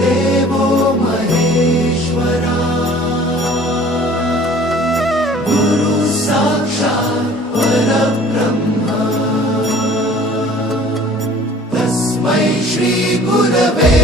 देवो मरेश्वर गुरुसाक्षात् पुरब्रह्म तस्मै श्री श्रीगुरवे